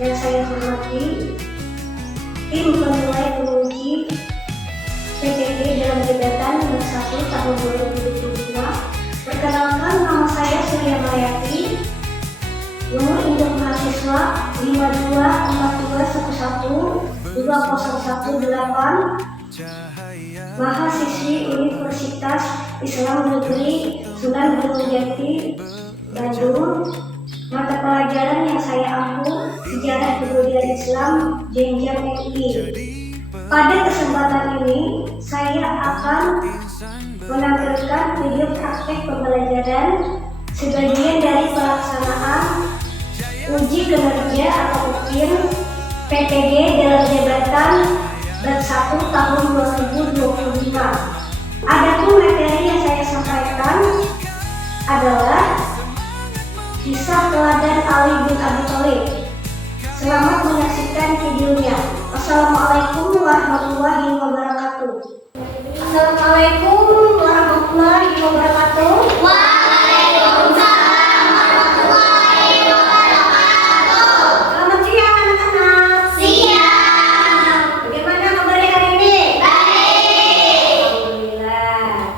yang saya hormati, tim penilai penguji PTG dalam jabatan nomor 1 tahun 2025. Perkenalkan, nama saya Surya Mariati, nomor induk mahasiswa 5242112018, mahasiswi Universitas Islam Negeri Sunan Gunung Jati, Bandung. Mata pelajaran yang saya ampu sejarah kebudayaan Islam jenjang MI. Pada kesempatan ini saya akan menampilkan video praktek pembelajaran sebagian dari pelaksanaan uji kinerja atau UKIN PTG dalam jabatan bab 1 tahun 2025. Adapun materi yang saya sampaikan adalah kisah teladan Ali bin Abi Thalib. Selamat menyaksikan videonya. Assalamualaikum warahmatullahi wabarakatuh. Assalamualaikum warahmatullahi wabarakatuh. Waalaikumsalam warahmatullahi wabarakatuh. Selamat siang anak-anak. Siang. Bagaimana kabarnya hari ini? Baik. Alhamdulillah.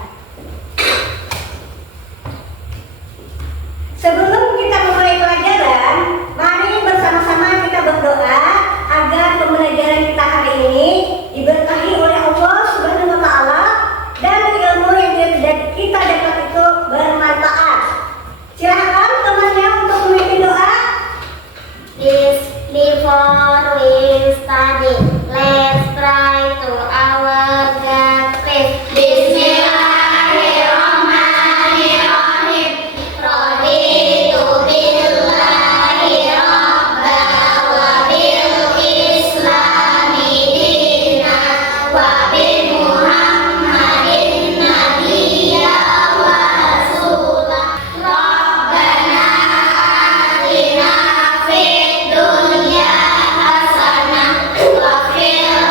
Sebelum kita memulai pelajaran, mari bersama-sama kita berdoa agar pembelajaran kita hari ini diberkahi oleh Allah Subhanahu wa Ta'ala dan ilmu yang kita dapat itu bermanfaat. Silakan temannya untuk memimpin doa. Before we study, let's pray to our God. Please. Bismillahirrahmanirrahim. Raditu billahi rabba wa bil islami dina wa bi Muhammadin nabiyya wa rasulah. Rabbana atina fid dunya hasanah wa fil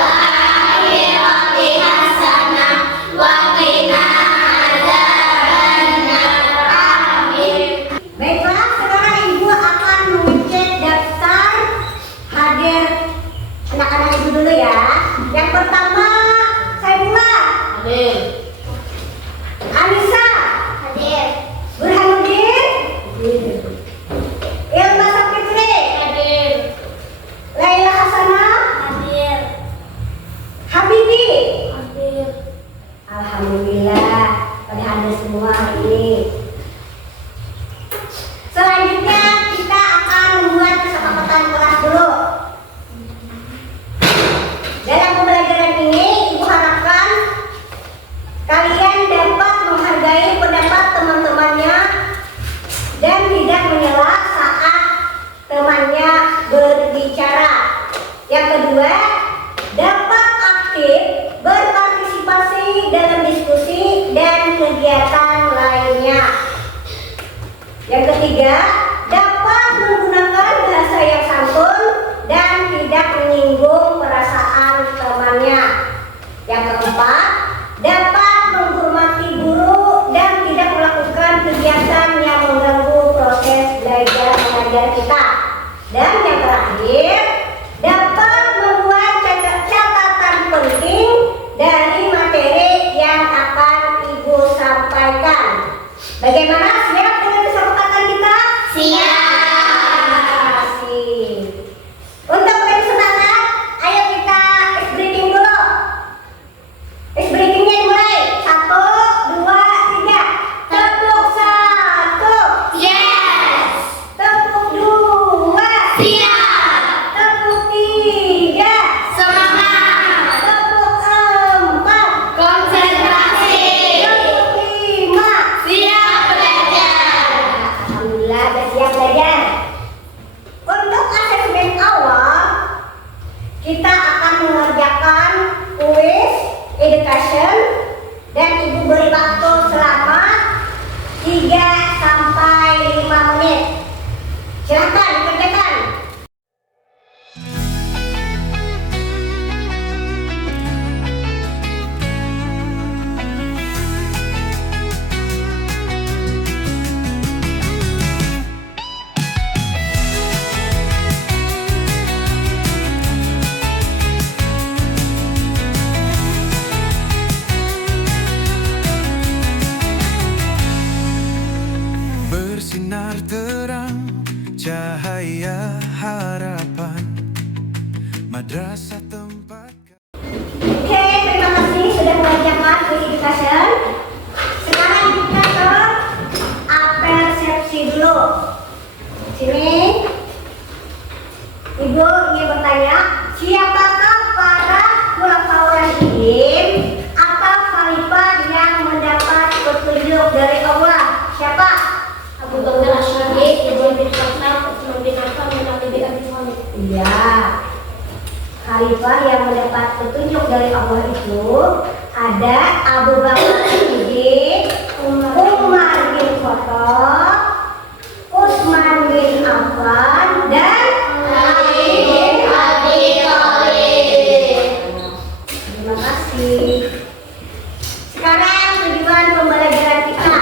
akhirati hasanah wa qina adzabannar. Amin. Baiklah, sekarang ibu akan mengecek daftar hadir anak-anak ibu dulu ya. Yang pertama, Saifullah, Hadir. Anissa, Hadir. Burhanuddin, Ilma Sapitri, Hadir. Laila Hasanah, Hadir. Habibi. Hadir. Alhamdulillah, pada hadir semua hari ini. Selanjutnya kita akan membuat kesepakatan kelas dulu. Dalam pembelajaran ini, ibu harapkan kalian dapat menghargai pendapat teman-temannya dan tidak menyela saat temannya berbicara. Yang kedua, dapat aktif berpartisipasi dalam diskusi dan kegiatan lainnya. Yang ketiga, dapat menggunakan bahasa yang santun dan tidak menyinggung perasaan temannya. Yang keempat, dapat menghormati guru dan tidak melakukan kegiatan yang mengganggu proses belajar mengajar kita. Dan yang terakhir, dapat membuat catatan penting dari materi yang akan ibu sampaikan. Bagaimana, siap dengan kesepakatan kita? Siap. Terima kasih. Untuk lebih semangat, ayo kita ice breaking dulu. Ice breakingnya dimulai. 1, 2, 3. Tepuk 1. Yes. Tepuk 2. Siap. Tepuk 3. Semangat. Tepuk 4. Konsentrasi. Tepuk 5. Siap belajar. madrasah tempat. Oke, terima kasih sudah mengerjakan quiz education. Sekarang kita ke persepsi dulu. Sini, Ibu ingin bertanya, siapakah para khulafaur rasyidin atau khalifah yang mendapat petunjuk dari Allah? Siapa? Abu Bakar As-Siddiq, Umar bin Khattab, Utsman bin Affan, dan Ali bin Abi Thalib. Iya. Khalifah yang mendapat petunjuk dari Allah itu ada Abu Bakar As-Siddiq, Umar bin Khattab, Utsman bin Affan, dan Ali bin Abi Thalib. terima kasih. Sekarang tujuan pembelajaran kita.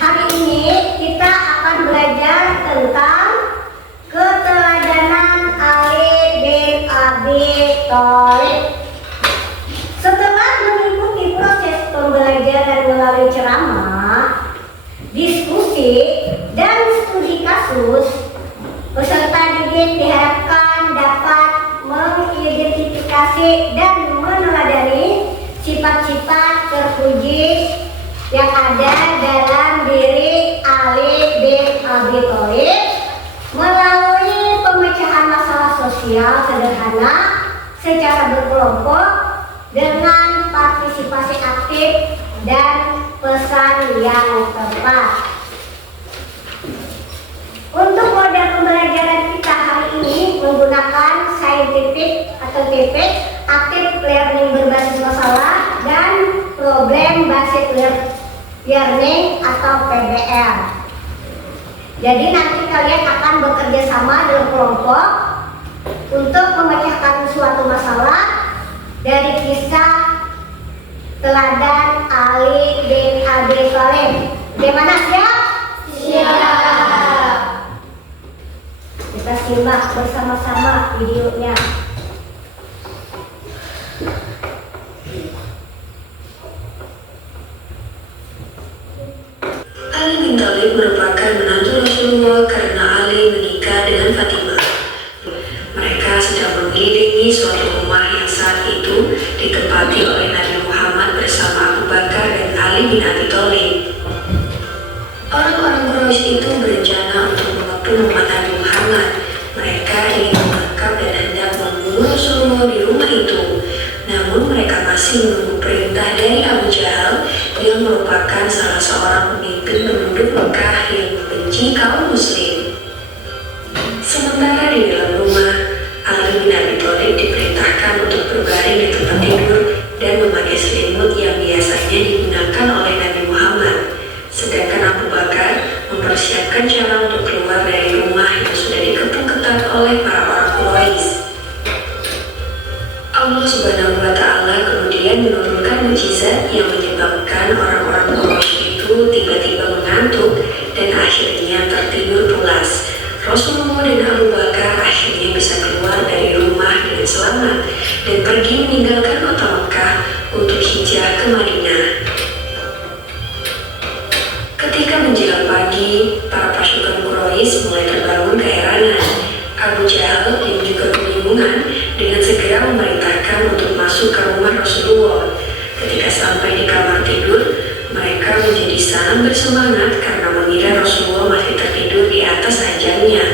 Hari ini kita akan belajar tentang keteladanan Ali bin Abi Thalib. Setelah mengikuti proses pembelajaran melalui ceramah, diskusi, dan studi kasus, peserta didik diharapkan dapat mengidentifikasi dan meneladani sifat-sifat terpuji yang ada dalam diri Ali bin Abi Thalib melalui pemecahan masalah sosial sederhana secara berkelompok dengan partisipasi aktif dan pesan yang tepat. Untuk model pembelajaran kita hari ini menggunakan scientific atau TP, active learning berbasis masalah, dan problem based learning atau PBL. Jadi nanti kalian akan bekerja sama dalam kelompok untuk memecahkan suatu masalah dari kisah teladan Ali bin Abi Thalib. Bagaimana, siap? Siap. Kita simak bersama-sama videonya. Ali bin Thalib merupakan menantu Rasulullah karena Ali menikah dengan Fatimah. Mereka sedang mengelilingi suatu rumah yang saat itu ditempati oleh Nabi Muhammad bersama Abu Bakar dan Ali bin Abi Thalib. Orang-orang Quraisy itu berencana untuk mengepung rumah Nabi Muhammad. Mereka ingin menangkap dan hendak membunuh Rasulullah di rumah itu. Namun mereka masih menunggu perintah dari Abu Jahal yang merupakan salah seorang pemimpin penduduk Mekah yang membenci kaum muslim. Sementara di dalam rumah, Ali bin Abi Thalib diperintahkan untuk berbaring di tempat tidur dan memakai selimut yang biasanya digunakan oleh Nabi Muhammad. Sedangkan Abu Bakar mempersiapkan cara untuk keluar dari rumah yang sudah dikepung ketat oleh para orang Quraisy. Allah Subhanahu wa Ta'ala kemudian menurunkan mukjizat yang menyebabkan orang-orang Quraisy itu tiba-tiba mengantuk dan akhirnya tertidur pulas. Rasulullah dan Abu Bakar akhirnya bisa keluar dari rumah dengan selamat dan pergi meninggalkan kota Mekah untuk hijrah ke Madinah. Ketika menjelang pagi, para pasukan Quraisy mulai terbangun keheranan. Abu Jahal yang juga kebingungan dengan segera memerintahkan untuk masuk ke rumah Rasulullah. Ketika sampai di kamar tidur, mereka menjadi sangat bersemangat karena mengira Rasulullah masih tertidur di atas ranjangnya.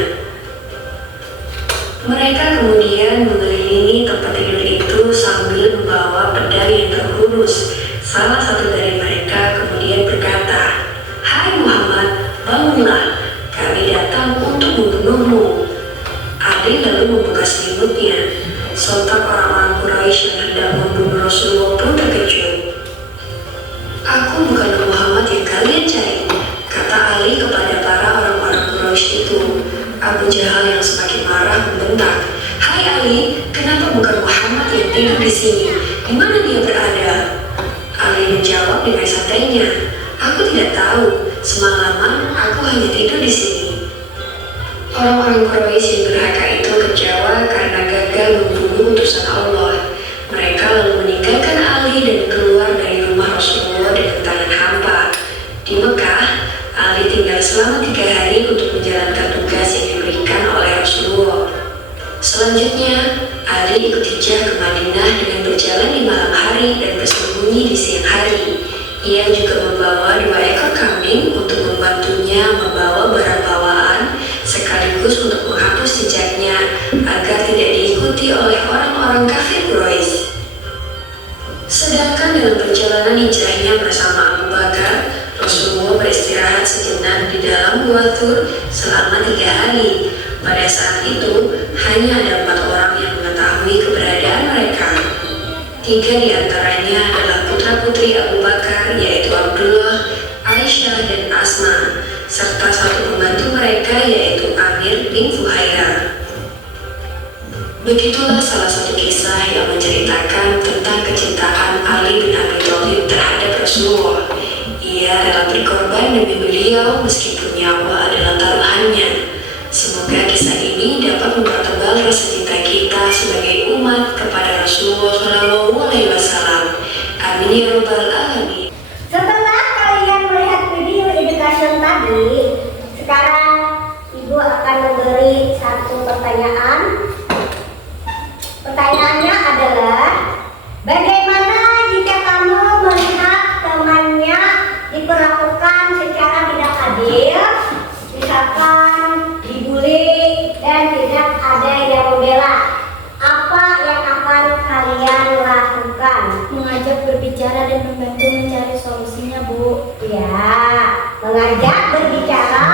Mereka kemudian mengelilingi tempat tidur itu sambil membawa pedang yang terhunus. Salah satu dari mereka kemudian berkata, "Hai Muhammad, bangunlah, kami datang untuk membunuhmu." Ali lalu membuka selimutnya. Sontak orang-orang Quraisy yang hendak membunuh Rasulullah pun terkejut. "Aku bukan Muhammad yang kalian cari," kata Ali kepada para orang-orang Quraisy itu. Abu Jahal yang semakin marah membentak, "Hai Ali, kenapa bukan Muhammad yang tidur di sini? Di mana dia berada?" Ali menjawab dengan santainya, "Aku tidak tahu. Semalaman aku hanya tidur di sini." Orang-orang Quraisy yang durhaka itu kecewa karena gagal membunuh utusan Allah. Mereka lalu meninggalkan Ali dan keluar dari rumah Rasulullah dengan tangan hampa. Di Mekah, Ali tinggal selama 3 hari untuk menjalankan tugas yang diberikan oleh Rasulullah. Selanjutnya, Ali ikut hari. Ia juga membawa 2 ekor kambing untuk membantunya membawa barang bawaan sekaligus untuk menghapus jejaknya agar tidak diikuti oleh orang-orang kafir Quraisy. Sedangkan dalam perjalanan hijrahnya bersama Abu Bakar, Rasulullah beristirahat sejenak di dalam Gua Tur selama 3 hari. Pada saat itu, hanya ada 4 orang yang mengetahui keberadaan mereka. 3 di antaranya adalah putra-putri Abu Bakar, yaitu Abdullah, Aisyah, dan Asma, serta 1 pembantu mereka, yaitu Amir bin Fuhairah. Begitulah salah satu kisah yang menceritakan tentang kecintaan Ali bin Abi Thalib terhadap Rasulullah. Ia rela berkorban demi beliau meskipun nyawa adalah taruhannya. Semoga kisah ini dapat mempertebal rasa cinta kita sebagai umat kepada Rasulullah SAW. Amin ya Rabbal Alamin. Setelah kalian melihat video education tadi, sekarang Ibu akan memberi 1 pertanyaan. Pertanyaannya adalah, bagaimana jika kamu melihat temannya diperlakukan secara tidak adil, misalkan dibully dan tidak ada yang membela? Apa yang akan kalian lakukan? Mengajak berbicara dan membantu mencari solusinya, Bu. Ya, mengajak berbicara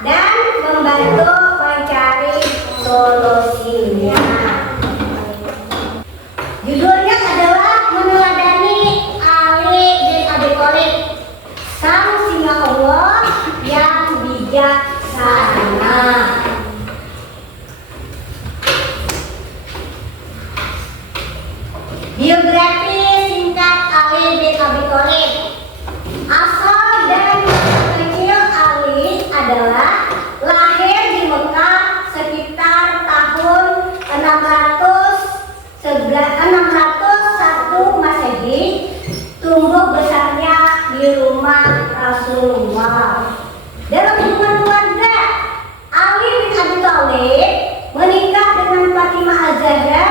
dan membantu mencari solusinya. Judulnya adalah meneladani Ali bin Abi Thalib, sang singa Allah yang bijaksana. Biografi singkat Ali bin Abi Thalib. Asal dan kecil Ali adalah lahir di Mekah sekitar tahun 601 Masehi, tumbuh besarnya di rumah Rasulullah. Dalam hubungan keluarga, Ali bin Abi Thalib menikah dengan Fatimah Az-Zahra,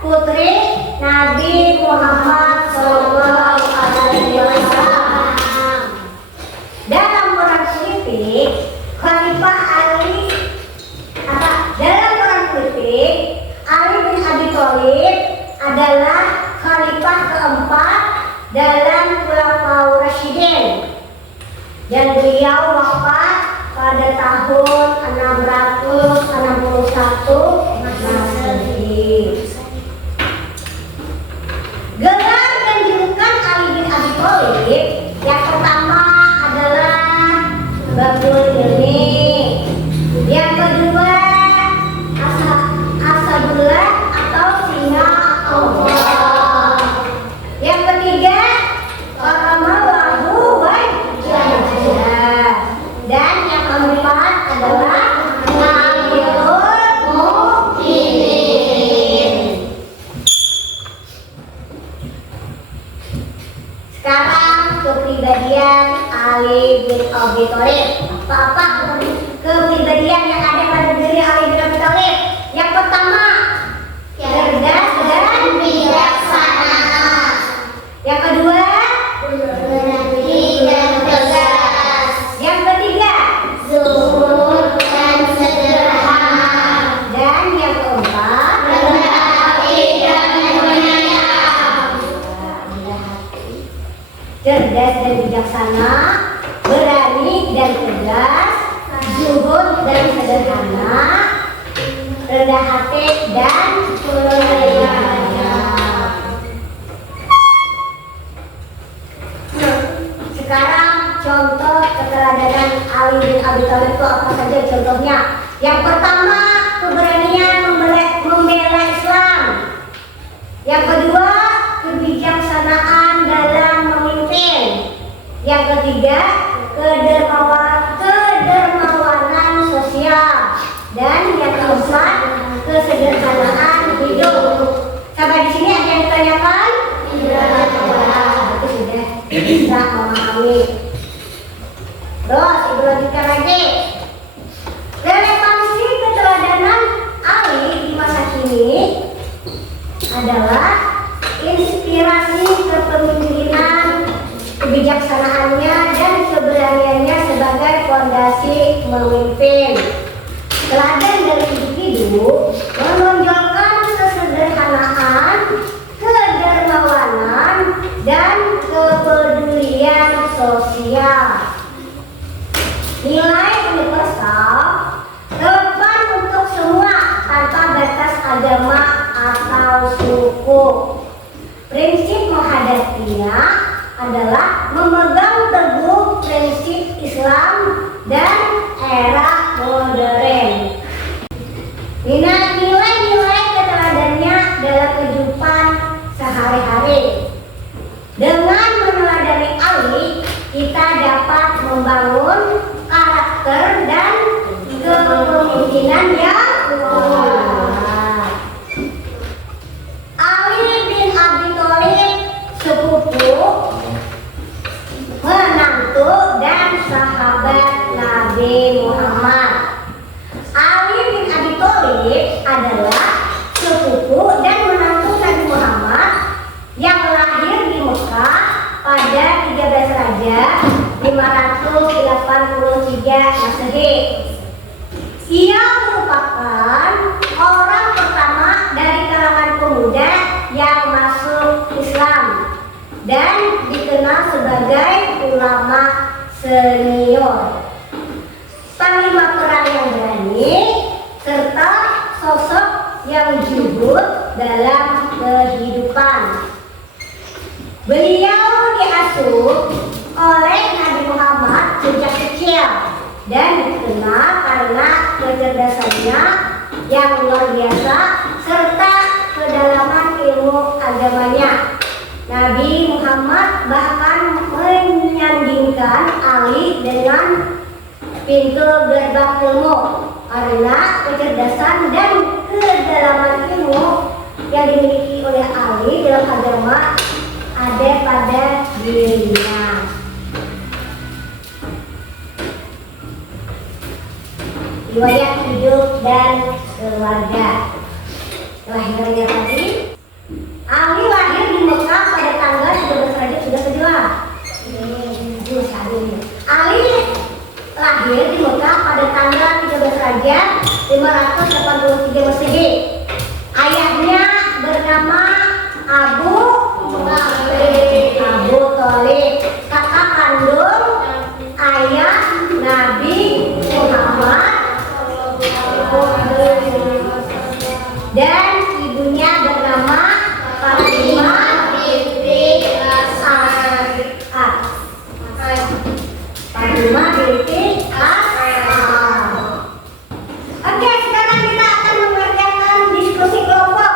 putri Nabi Muhammad SAW. Dalam Quran Syirik, Khalifah Ali bin Abi Thalib adalah khalifah keempat dalam Khulafaur Rasyidin, dan beliau wafat pada tahun 661 Masehi. Gelar dan julukan Ali bin Abi Thalib yang pertama adalah Babul Ilmi, yang kedua Asadullah atau singa Allah, yang ketiga Karamallahu wajhah, dan yang keempat adalah Amirul Mukminin. Sekarang kepribadian Ali bin Abi Thalib. Apa kepribadian yang ada pada diri Ali bin Abi Thalib? Yang pertama, cerdas dan bijaksana. Yang kedua, berani dan tegas. Yang ketiga, zuhud dan sederhana. Dan yang keempat, rendah hati dan penyayang. Cerdas dan bijaksana, berani dan tegas, zuhud dan sederhana, rendah hati dan penyayang. Sekarang contoh keteladanan Ali bin Abi Thalib itu apa saja contohnya? Yang pertama, keberanian membela Islam. Yang kedua, kebijaksanaan dalam memimpin. Yang ketiga, kedermawanan sosial. Dan yang keempat, kesederhanaan hidup. Sampai di sini ada yang ditanyakan? Tidak. Itu sudah bisa memahami. Terus Ibu lanjutkan lagi. Relevansi keteladanan Ali di masa kini adalah inspirasi kepemimpinan kebijaksanaannya dan keberaniannya sebagai fondasi memimpin. Teladan dari individu menonjolkan kesederhanaan, kedermawanan, dan kepedulian sosial. Nilai universal relevan untuk semua tanpa batas agama atau suku. Prinsip menghadapinya adalah memegang teguh prinsip Islam dan era modern. Nilai-nilai keteladannya dalam kehidupan sehari-hari. Dengan meneladani Ali, kita dapat membangun karakter dan kepemimpinan yang kuat. Ali bin Abi Thalib, sepupu, menantu dan sahabat Nabi Muhammad. Ali bin Abi Thalib adalah sepupu dan menantu Nabi Muhammad yang lahir di Mekah pada 13 Rajab 583 Masehi. Ia merupakan orang pertama dari kalangan pemuda yang masuk Islam dan dikenal sebagai ulama senior, panglima perang yang berani, serta sosok yang zuhud dalam kehidupan. Beliau diasuh oleh Nabi Muhammad sejak kecil dan dikenal karena kecerdasannya yang luar biasa serta kedalaman ilmu agamanya. Nabi Muhammad bahkan menyandingkan Ali dengan pintu gerbang ilmu karena kecerdasan dan kedalaman ilmu yang dimiliki oleh Ali dalam agama ada pada dirinya. Riwayat hidup dan keluarga. Kelahirannya tadi, Ali lahir di Mekah pada tanggal 13 Rajab sudah kejelas. Ali lahir di Mekah pada tanggal 13 Rajab 583 Masehi. Ayahnya bernama Abu Thalib, kakak kandung ayah Nabi Muhammad, dan ibunya bernama Fatimah binti As'ad. Fatimah binti As'ad. Oke, sekarang kita akan mengerjakan diskusi kelompok.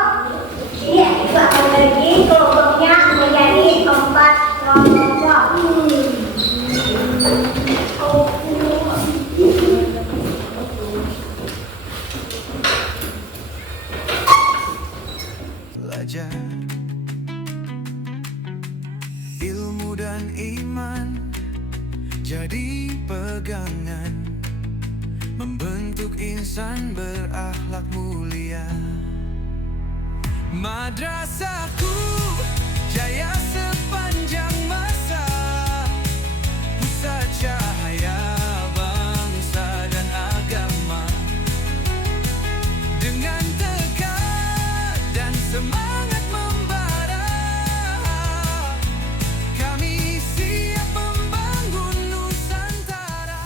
Iya, itu akan bagi kelompoknya menjadi 4 kelompok. Belajar ilmu dan iman jadi pegangan, membentuk insan berakhlak mulia. Madrasahku jaya sepanjang masa, pusat cahaya bangsa dan agama. Dengan tekad dan semangat membara, kami siap membangun Nusantara.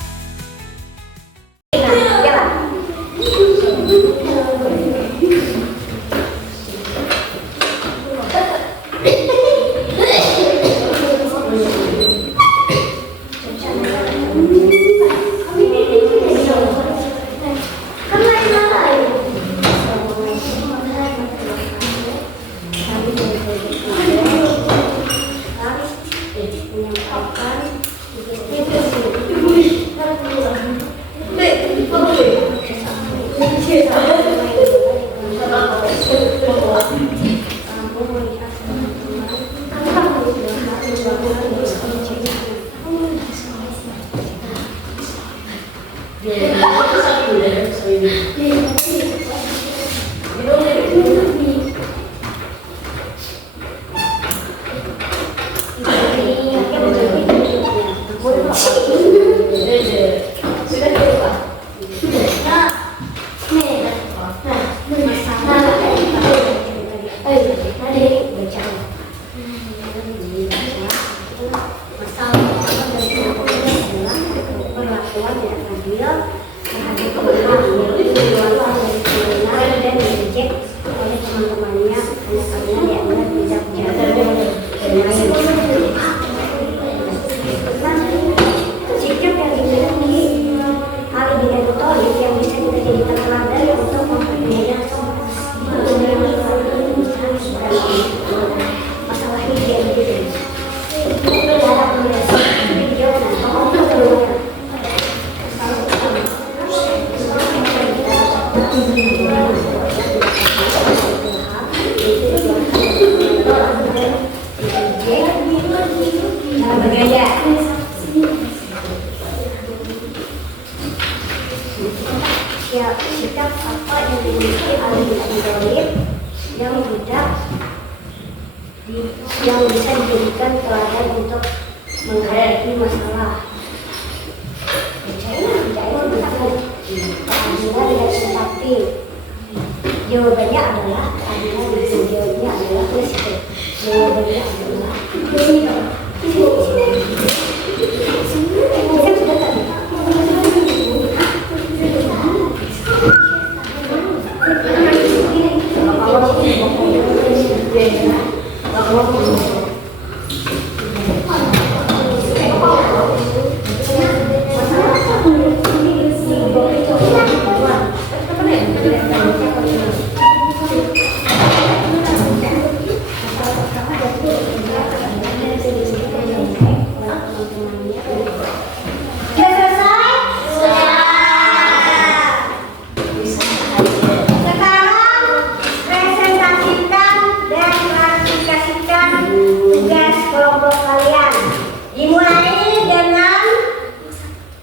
Ya. Sikap apa yang dimiliki ahli yang tidak yang bisa dijadikan teladan untuk menghadapi masalah. Keadilan dan simpati. Jawabannya adalah keadilan dan jawabannya adalah presiden. Jawabannya adalah sudah selesai? Sekarang presentasikan dan klarifikasikan tugas kelompok kalian. Dimulai dengan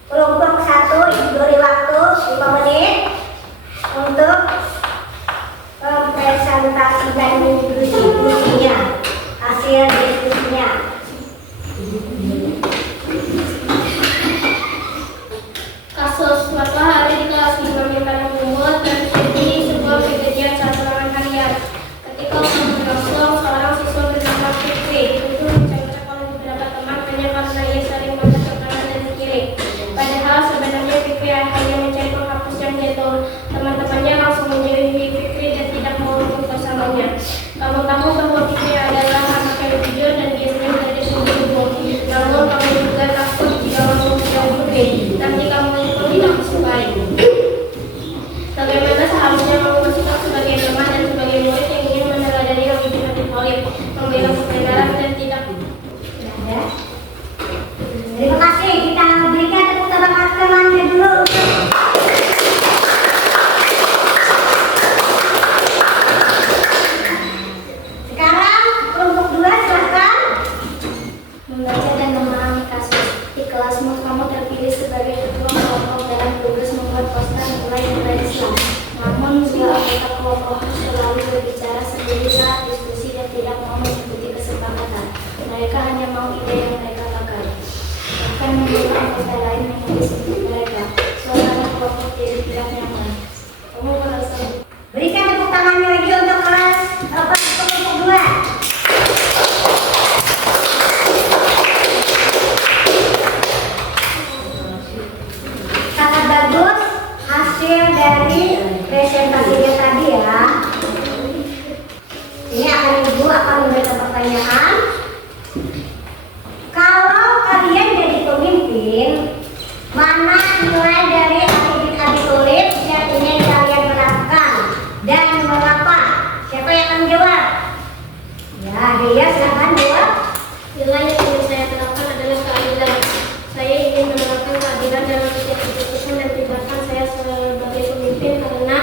kelompok 1, diberi waktu 5 menit untuk presentasi dan diskusinya, hasil diskusinya. Kasus suatu hari di kelas 5 Mintanang Lumut terjadi sebuah kejadian saat ulangan harian. Ketika ulangan berlangsung, seorang siswa bernama Fikri itu dicap-cap oleh beberapa teman hanya karena ia sering baca ke kanan dan ke kiri. Padahal sebenarnya Fikri hanya mencari penghapus yang jatuh. Teman-temannya langsung menjauhi Fikri dan tidak mau ikut bersamanya. Kamu tahu bahwa Fikri adalah anak yang jujur dan biasanya berada sungguh-sungguh. Namun kamu juga takut jika langsung menjauhi Fikri. Nanti kamu tidak disukai. Bagaimana seharusnya kamu bersikap sebagai teman dan sebagai murid yang ingin meneladani Nabi Habib Khalid, membela kebenaran dan tidak ada. Terima kasih. Kita berikan tepuk tangan temannya dulu. Sekarang kelompok 2 silakan. membaca dan memahami kasus. Di kelasmu kamu terpilih sebagai ketua kelompok dalam tugas membuat poster nilai-nilai Islam. Namun dua anggota kelompok selalu berbicara sendiri saat diskusi dan tidak mau mengikuti kesepakatan. Mereka hanya mau ide yang mereka pakai. Bahkan membuat anggota lain menangis untuk mereka. Suasana kelompok jadi tidak nyaman. Kamu merasa Berikan tepuk tangannya lagi untuk kelas kelompok 2. Sangat bagus hasil dari presentasinya tadi ya. Ini Ibu akan memberikan pertanyaan. Kalau kalian jadi pemimpin, mana nilai dari Ali bin Abi Thalib yang ingin kalian terapkan dan mengapa? Siapa yang akan jawab? Ya, dia silakan jawab. nilai yang ingin saya terapkan adalah keadilan. Saya ingin menerapkan keadilan dalam setiap keputusan dan tindakan saya sebagai pemimpin karena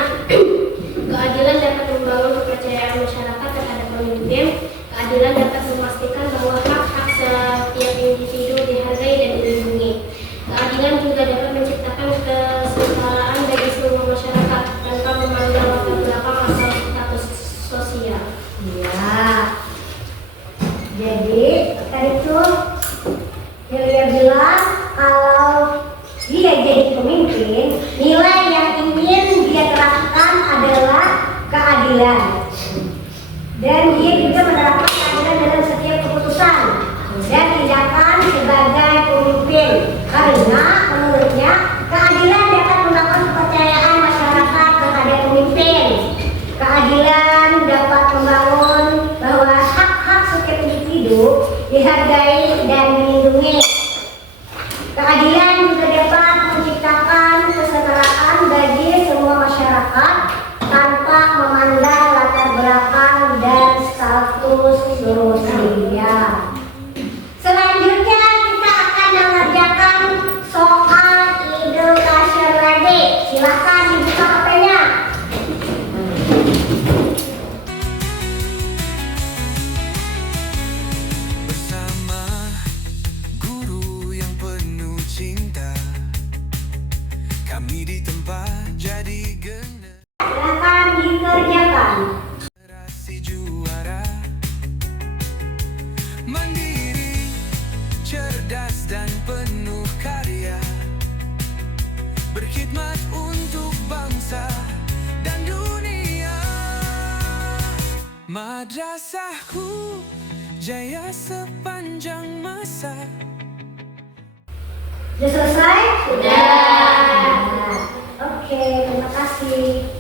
keadilan dapat membangun kepercayaan masyarakat terhadap pemimpin. Keadilan dapat memastikan bahwa hak-hak setiap individu dihargai dan dilindungi. Keadilan juga dapat menciptakan kesetaraan bagi seluruh masyarakat tanpa memandang latar belakang atau status sosial. Ya. Jadi tadi itu dia bilang kalau dia jadi pemimpin, nilai yang ingin dia terapkan adalah keadilan. Dan dia juga menerapkan keadilan dalam setiap keputusan dan tindakan sebagai pemimpin. Karena menurutnya keadilan dapat membangun kepercayaan masyarakat terhadap pemimpin. Keadilan dapat membangun bahwa hak-hak setiap individu dihargai dan dilindungi. Madrasahku jaya sepanjang masa. Sudah selesai? Sudah. Oke, terima kasih.